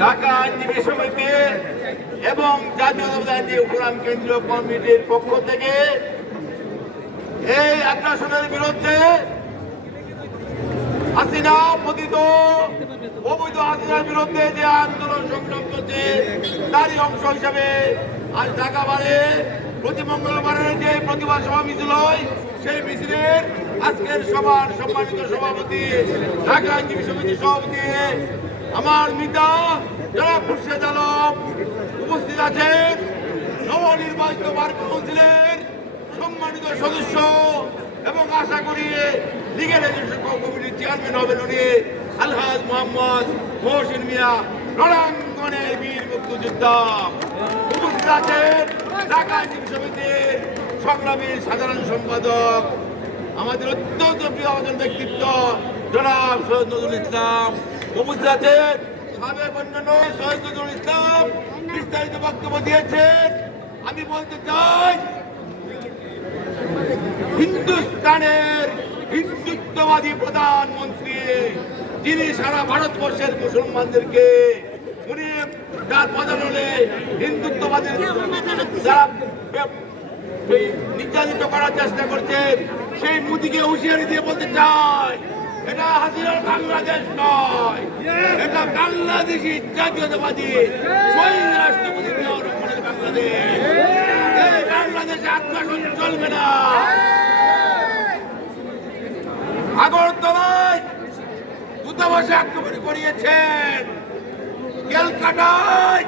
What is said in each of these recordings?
ঢাকা আইনজীবী সমিতি এবং জাতীয়তাবাদী আইনজীবী ফোরাম কেন্দ্রীয় কমিটির পক্ষ থেকে এই আগ্রাসনের বিরুদ্ধে হাসিনা পতিত অবৈধ হাসিনার বিরুদ্ধে যে আন্দোলন সংগ্রাম চলছে তারই অংশ হিসাবে আজ ঢাকা বারে প্রতি মঙ্গলবারের যে প্রতিবাদ সভা মিছিল হয় সেই মিছিলের আজকের সভার সম্মানিত সভাপতি ঢাকা আইনজীবী সমিতির সভাপতি আমার মিতা যারা খুরশেদ আলম উপস্থিত আছেন, নবনির্বাচিত বার কাউন্সিলের সম্মানিত সদস্য এবং আশা করি লীগের কমিটির চেয়ারম্যান হবেন উনি আলহাজ মোহাম্মদ মহসিন মিয়া, রণাঙ্গনের বীর মুক্তিযোদ্ধা উপস্থিত আছেন ঢাকা আইনজীবী সমিতির সংগ্রামী সাধারণ সম্পাদক আমাদের অত্যন্ত প্রিয় ব্যক্তিত্ব জনাব সৈয়দ নজরুল ইসলাম উপস্থিত আছেন, সাবেক অন্যান্য সৈয়দ নজরুল ইসলাম বিস্তারিত বক্তব্য দিয়েছেন। আমি বলতে চাই হিন্দুস্তানের হিন্দুত্ববাদী প্রধানমন্ত্রী যিনি সারা ভারতবর্ষের মুসলমানদেরকে উনি তার বদলে হিন্দুত্ববাদী যারা নির্যাতিত করার চেষ্টা করছেন সেই মোদিকে হুঁশিয়ারি দিয়ে বলতে চাই এটা হাসিনার বাংলাদেশ নয়, এটা বাংলাদেশি জাতীয়তাবাদী শহীদ রাষ্ট্রপতি জিয়াউর রহমানের বাংলাদেশ। এই বাংলাদেশে আগ্রাসন চলবে না। আগরতলায় দূতাবাসে আক্রমণ করিয়েছেন, ক্যালকাটায়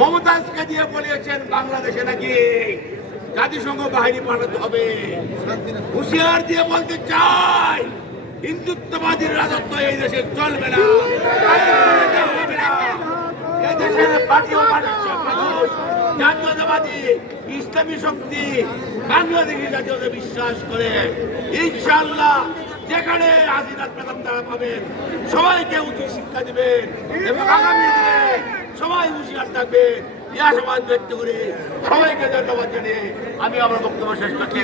মমতাজকে দিয়ে বলিয়েছেন বাংলাদেশে নাকি জাতিসংঘ বাহিনী পাঠাতে হবে। হুঁশিয়ার দিয়ে বলতে চাই হিন্দুত্ববাদীর রাজত্ব এই দেশে চলবে না। এই দেশের মানুষ জাতীয়তাবাদী ইসলামী শক্তি বাংলাদেশি জাতীয়তা বিশ্বাস করে ইনশাআল্লাহ যেখানে হাসিনার প্রতাপ তারা পাবেন সবাইকে উচিত শিক্ষা দিবেন এবং আগামী দিনে সবাই হুঁশিয়ার থাকবেন। ইয়া সমাজ ব্যক্ত করে সবাইকে ধন্যবাদ জানিয়ে আমি আমার বক্তব্য শেষ করছি।